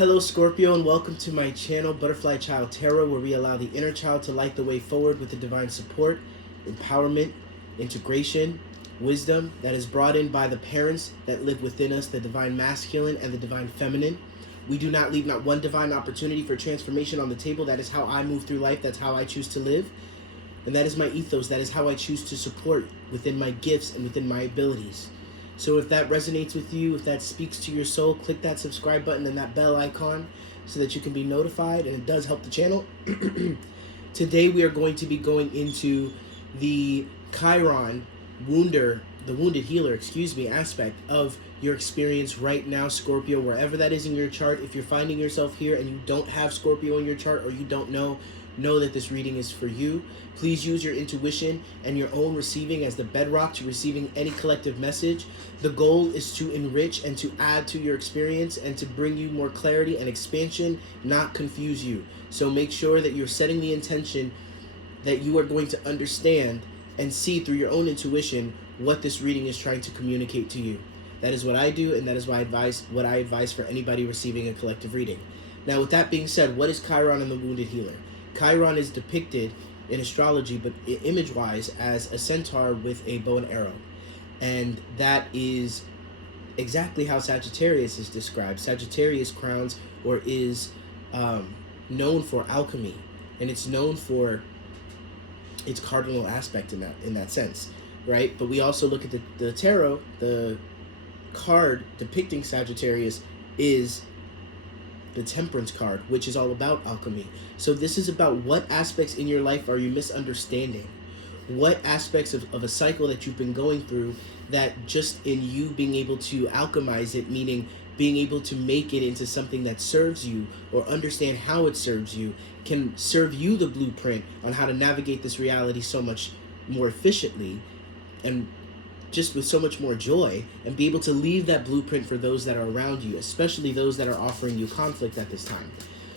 Hello Scorpio, and welcome to my channel Butterfly Child Tarot, where we allow the inner child to light the way forward with the divine support, empowerment, integration, wisdom that is brought in by the parents that live within us, the divine masculine and the divine feminine. We do not leave not one divine opportunity for transformation on the table. That is how I move through life. That's how I choose to live. And that is my ethos. That is how I choose to support within my gifts and within my abilities. So if that resonates with you, if that speaks to your soul, click that subscribe button and that bell icon so that you can be notified, and it does help the channel. Today we are going to be going into the Chiron the wounded healer, aspect of your experience right now, Scorpio, wherever that is in your chart. If you're finding yourself here and you don't have Scorpio in your chart, or you don't know that this reading is for you. Please use your intuition and your own receiving as the bedrock to receiving any collective message. The goal is to enrich and to add to your experience and to bring you more clarity and expansion, not confuse you. So make sure that you're setting the intention that you are going to understand and see through your own intuition what this reading is trying to communicate to you. That is what I do, and that is what I advise for anybody receiving a collective reading. Now, with that being said, what is Chiron and the Wounded Healer? Chiron is depicted in astrology, but image-wise, as a centaur with a bow and arrow. And that is exactly how Sagittarius is described. Sagittarius crowns or is known for alchemy, and it's known for its cardinal aspect in that sense, right? But we also look at the tarot. The card depicting Sagittarius is the Temperance card, which is all about alchemy. So this is about what aspects in your life are you misunderstanding? What aspects of a cycle that you've been going through that just in you being able to alchemize it, meaning being able to make it into something that serves you or understand how it serves you, can serve you the blueprint on how to navigate this reality so much more efficiently and just with so much more joy, and be able to leave that blueprint for those that are around you, especially those that are offering you conflict at this time.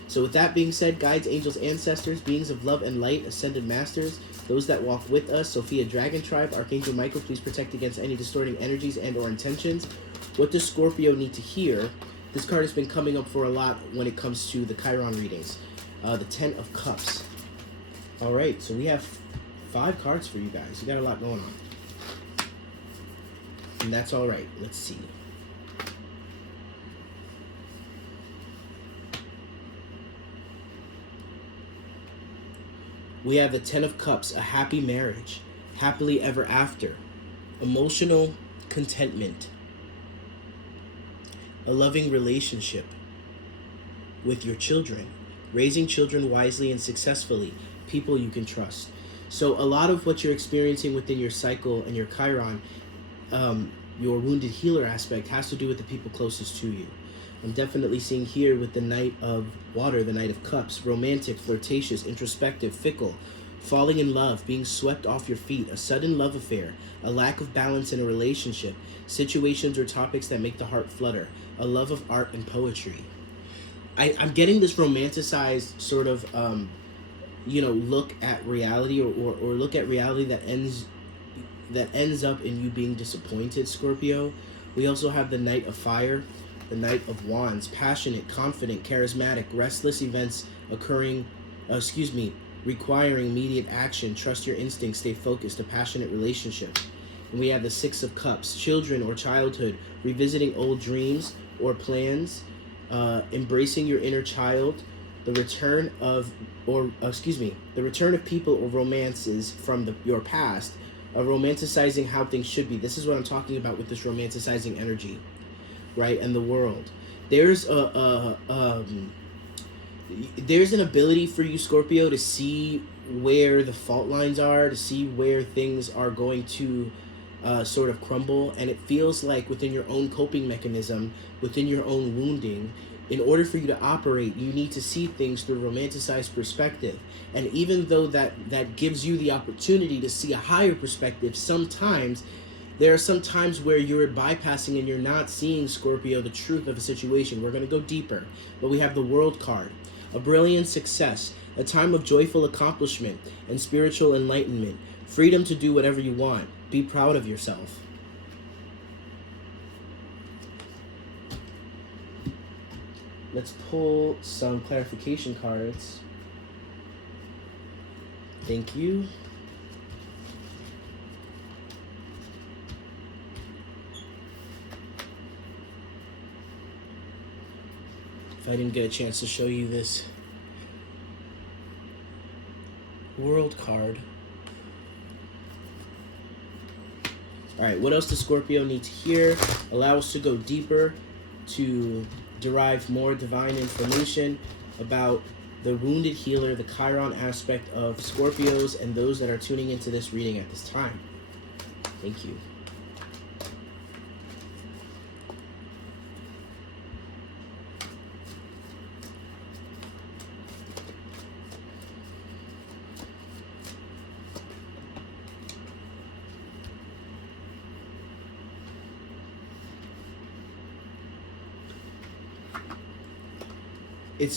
So with that being said, guides, angels, ancestors, beings of love and light, ascended masters, those that walk with us, Sophia Dragon Tribe, Archangel Michael, please protect against any distorting energies and or intentions. What does Scorpio need to hear? This card has been coming up for a lot when it comes to the Chiron readings. The 10 of Cups. All right, so we have 5 cards for you guys. You got a lot going on. And that's all right. Let's see. We have the 10 of Cups, a happy marriage, happily ever after, emotional contentment, a loving relationship with your children, raising children wisely and successfully, people you can trust. So a lot of what you're experiencing within your cycle and your Chiron, your wounded healer aspect, has to do with the people closest to you. I'm definitely seeing here with the Knight of Water, the Knight of Cups, romantic, flirtatious, introspective, fickle, falling in love, being swept off your feet, a sudden love affair, a lack of balance in a relationship, situations or topics that make the heart flutter, a love of art and poetry. I'm getting this romanticized sort of, look at reality or look at reality that ends up in you being disappointed, Scorpio. We also have the Knight of Fire, the Knight of Wands, passionate, confident, charismatic, restless events requiring immediate action, trust your instincts, stay focused, a passionate relationship. And we have the 6 of Cups, children or childhood, revisiting old dreams or plans, embracing your inner child, the return of people or romances from your past, romanticizing how things should be. This is what I'm talking about with this romanticizing energy, right? And the world. There's an ability for you, Scorpio, to see where the fault lines are, to see where things are going to sort of crumble. And it feels like within your own coping mechanism, within your own wounding, in order for you to operate, you need to see things through a romanticized perspective. And even though that gives you the opportunity to see a higher perspective, sometimes there are some times where you're bypassing and you're not seeing, Scorpio, the truth of a situation. We're going to go deeper. But we have the World card, a brilliant success, a time of joyful accomplishment and spiritual enlightenment, freedom to do whatever you want. Be proud of yourself. let's pull some clarification cards. Thank you. If I didn't get a chance to show you this World card. All right, what else does Scorpio need to hear? Allow us to go deeper, to derive more divine information about the wounded healer, the Chiron aspect of Scorpios and those that are tuning into this reading at this time. Thank you.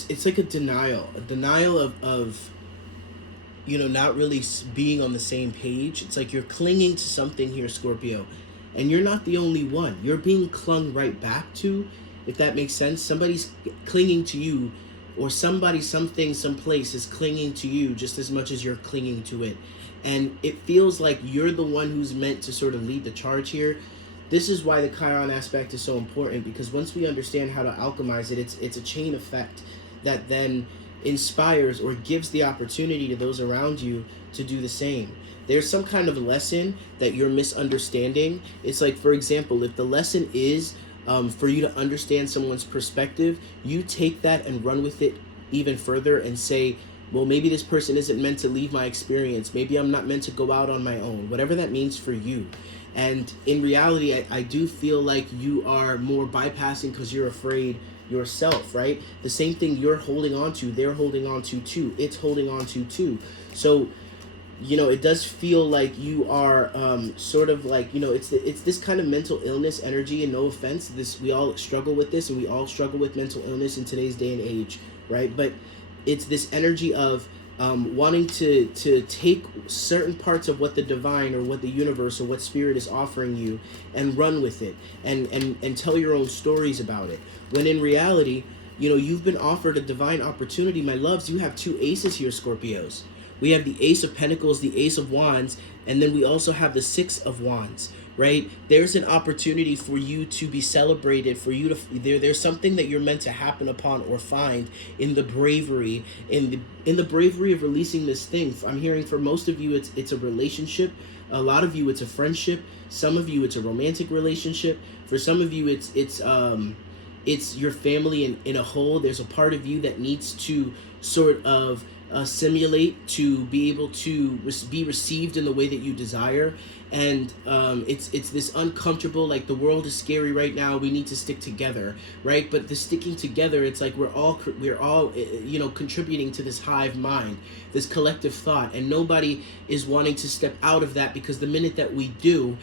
It's like a denial of you know, not really being on the same page. It's like you're clinging to something here, Scorpio, and you're not the only one. You're being clung right back to, if that makes sense. Somebody's clinging to you, or somebody, something, someplace is clinging to you just as much as you're clinging to it. And it feels like you're the one who's meant to sort of lead the charge here. This is why the Chiron aspect is so important, because once we understand how to alchemize it, it's a chain effect that then inspires or gives the opportunity to those around you to do the same. There's some kind of lesson that you're misunderstanding. It's like, for example, if the lesson is for you to understand someone's perspective, you take that and run with it even further and say, well, maybe this person isn't meant to leave my experience. Maybe I'm not meant to go out on my own, whatever that means for you. And in reality, I do feel like you are more bypassing because you're afraid yourself, right? The same thing you're holding on to, they're holding on to too. It's holding on to too. So, you know, it does feel like you are sort of like, you know, it's this kind of mental illness energy, and no offense, this, we all struggle with this, and we all struggle with mental illness in today's day and age, right? But it's this energy of wanting to take certain parts of what the divine or what the universe or what spirit is offering you and run with it and tell your own stories about it. When in reality, you know, you've been offered a divine opportunity, my loves. You have two aces here, Scorpios. We have the Ace of Pentacles, the Ace of Wands, and then we also have the Six of Wands, right? There's an opportunity for you to be celebrated, for you to, there's something that you're meant to happen upon or find in the bravery, in the bravery of releasing this thing. I'm hearing for most of you, it's a relationship. A lot of you, it's a friendship. Some of you, it's a romantic relationship. For some of you, it's your family in a whole. There's a part of you that needs to sort of simulate to be able to be received in the way that you desire. And it's this uncomfortable, like, the world is scary right now, we need to stick together, right? But the sticking together, it's like we're all you know, contributing to this hive mind, this collective thought, and nobody is wanting to step out of that, because the minute that we do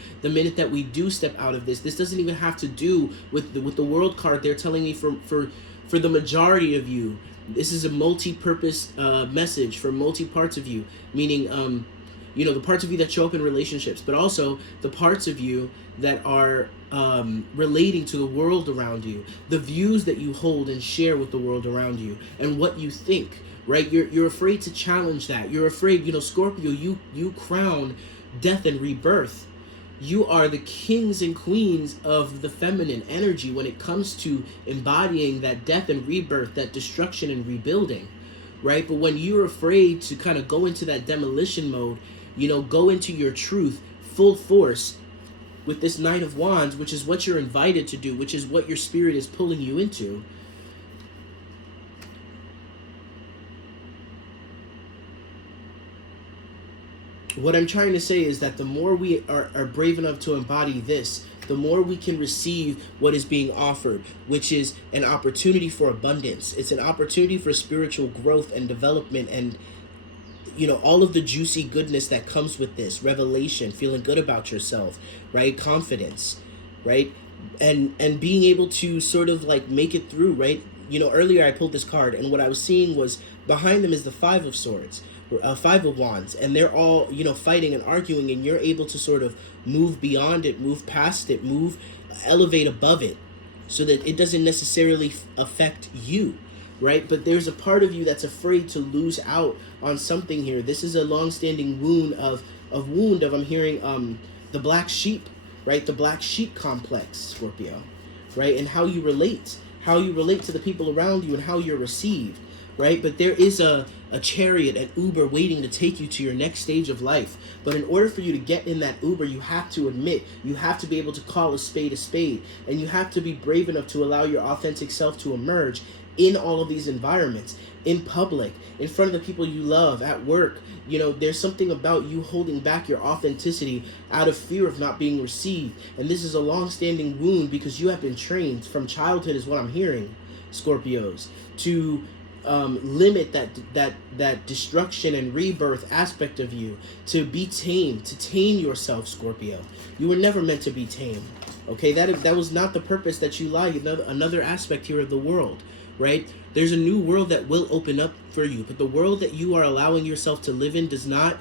step out of this doesn't even have to do with the world card. They're telling me for the majority of you, this is a multi-purpose message for multi-parts of you, meaning you know, the parts of you that show up in relationships, but also the parts of you that are relating to the world around you, the views that you hold and share with the world around you, and what you think, right? You're afraid to challenge that. You're afraid, you know, Scorpio, you crown death and rebirth. You are the kings and queens of the feminine energy when it comes to embodying that death and rebirth, that destruction and rebuilding, right? But when you're afraid to kind of go into that demolition mode, you know, go into your truth full force with this Knight of Wands, which is what you're invited to do, which is what your spirit is pulling you into. What I'm trying to say is that the more we are brave enough to embody this, the more we can receive what is being offered, which is an opportunity for abundance. It's an opportunity for spiritual growth and development, and, you know, all of the juicy goodness that comes with this, revelation, feeling good about yourself, right? Confidence, right? And being able to sort of like make it through, right? You know, earlier I pulled this card, and what I was seeing was behind them is the Five of Swords, Five of Wands, and they're all, you know, fighting and arguing, and you're able to sort of move beyond it, move past it, elevate above it, so that it doesn't necessarily affect you, right? But there's a part of you that's afraid to lose out on something here. This is a long-standing wound of I'm hearing the black sheep, right? The black sheep complex, Scorpio, right? And how you relate to the people around you and how you're received, right? But there is a chariot, an Uber waiting to take you to your next stage of life. But in order for you to get in that Uber, you have to admit, you have to be able to call a spade, and you have to be brave enough to allow your authentic self to emerge in all of these environments, in public, in front of the people you love, at work. You know, there's something about you holding back your authenticity out of fear of not being received. And this is a long-standing wound because you have been trained from childhood, is what I'm hearing, Scorpios, to limit that destruction and rebirth aspect of you, to be tamed, to tame yourself, Scorpio. You were never meant to be tamed. Okay, that was not the purpose that you lie. Another aspect here of the world, right? There's a new world that will open up for you, but the world that you are allowing yourself to live in does not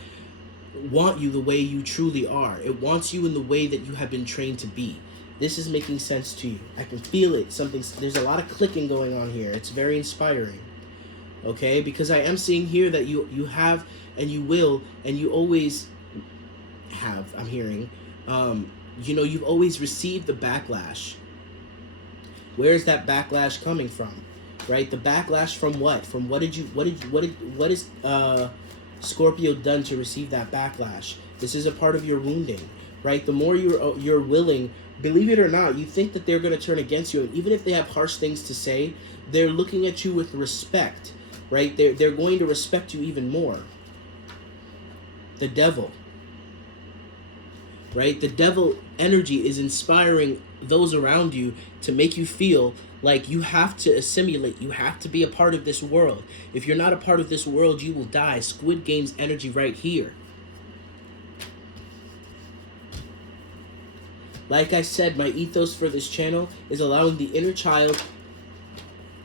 want you the way you truly are. It wants you in the way that you have been trained to be. This is making sense to you. I can feel it. There's a lot of clicking going on here. It's very inspiring. Okay, because I am seeing here that you have, and you will, and you always have, I'm hearing, you've always received the backlash. Where is that backlash coming from? Right? The backlash from what? From what is Scorpio done to receive that backlash? This is a part of your wounding, right? The more you're willing, believe it or not, you think that they're going to turn against you, and even if they have harsh things to say, they're looking at you with respect, right? They're going to respect you even more. The devil, right? The devil energy is inspiring those around you to make you feel like you have to assimilate. You have to be a part of this world. If you're not a part of this world, you will die. Squid Game's energy right here. Like I said, my ethos for this channel is allowing the inner child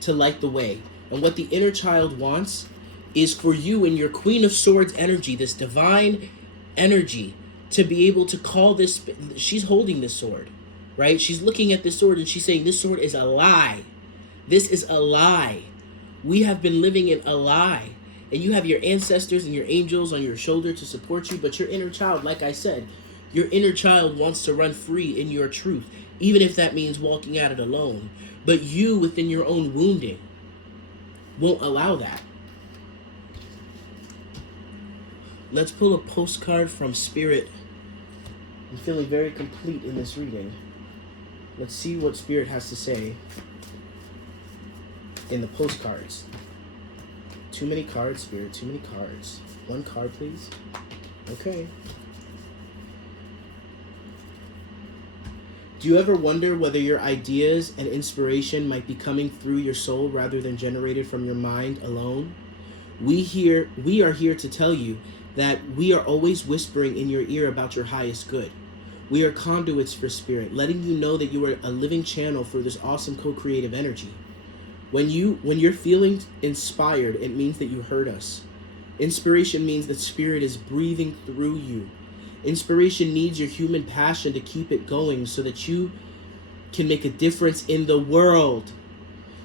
to light the way. And what the inner child wants is for you in your Queen of Swords energy, this divine energy, to be able to call this. She's holding this sword, right? She's looking at this sword and she's saying, this sword is a lie. This is a lie. We have been living in a lie. And you have your ancestors and your angels on your shoulder to support you, but your inner child, like I said, your inner child wants to run free in your truth, even if that means walking at it alone. But you, within your own wounding, won't allow that. Let's pull a postcard from Spirit. I'm feeling very complete in this reading. Let's see what Spirit has to say in the postcards. Too many cards, Spirit, too many cards. One card, please. Okay. Do you ever wonder whether your ideas and inspiration might be coming through your soul rather than generated from your mind alone? We are here to tell you that we are always whispering in your ear about your highest good. We are conduits for Spirit, letting you know that you are a living channel for this awesome co-creative energy. When you're feeling inspired, it means that you heard us. Inspiration means that Spirit is breathing through you. Inspiration needs your human passion to keep it going so that you can make a difference in the world.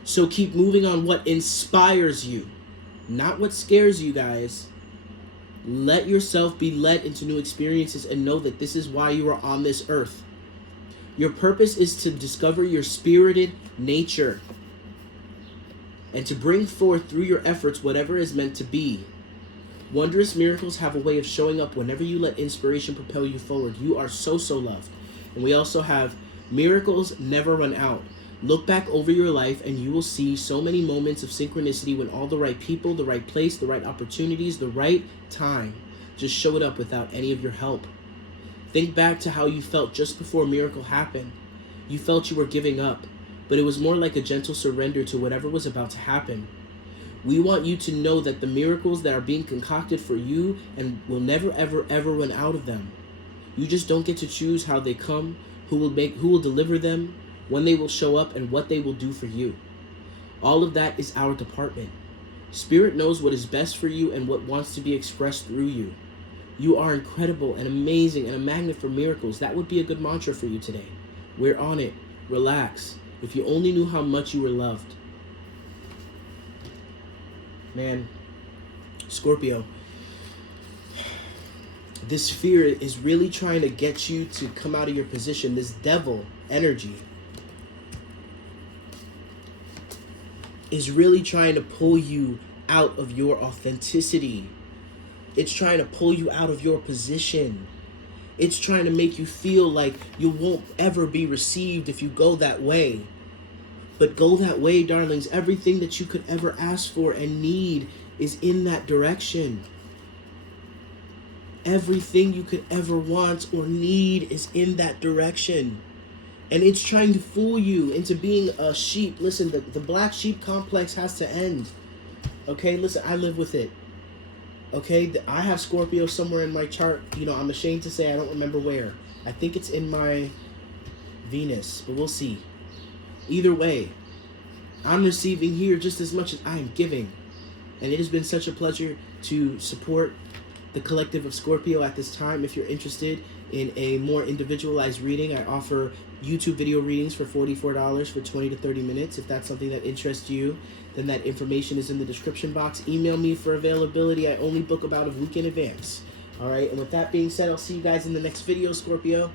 So keep moving on what inspires you, not what scares you, guys. Let yourself be led into new experiences and know that this is why you are on this earth. Your purpose is to discover your spirited nature and to bring forth through your efforts whatever is meant to be. Wondrous miracles have a way of showing up whenever you let inspiration propel you forward. You are so, so loved. And we also have miracles never run out. Look back over your life and you will see so many moments of synchronicity when all the right people, the right place, the right opportunities, the right time just showed up without any of your help. Think back to how you felt just before a miracle happened. You felt you were giving up, but it was more like a gentle surrender to whatever was about to happen. We want you to know that the miracles that are being concocted for you and will never, ever, ever run out of them. You just don't get to choose how they come, who will deliver them, when they will show up, and what they will do for you. All of that is our department. Spirit knows what is best for you and what wants to be expressed through you. You are incredible and amazing and a magnet for miracles. That would be a good mantra for you today. We're on it. Relax. If you only knew how much you were loved. Man, Scorpio, this fear is really trying to get you to come out of your position. This devil energy is really trying to pull you out of your authenticity. It's trying to pull you out of your position. It's trying to make you feel like you won't ever be received if you go that way. But go that way, darlings. Everything that you could ever ask for and need is in that direction. Everything you could ever want or need is in that direction. And it's trying to fool you into being a sheep. Listen, the black sheep complex has to end. Okay, listen, I live with it. Okay, I have Scorpio somewhere in my chart. You know, I'm ashamed to say I don't remember where. I think it's in my Venus, but we'll see. Either way, I'm receiving here just as much as I am giving. And it has been such a pleasure to support the collective of Scorpio at this time. If you're interested in a more individualized reading, I offer YouTube video readings for $44 for 20 to 30 minutes. If that's something that interests you, then that information is in the description box. Email me for availability. I only book about a week in advance. All right, and with that being said, I'll see you guys in the next video, Scorpio.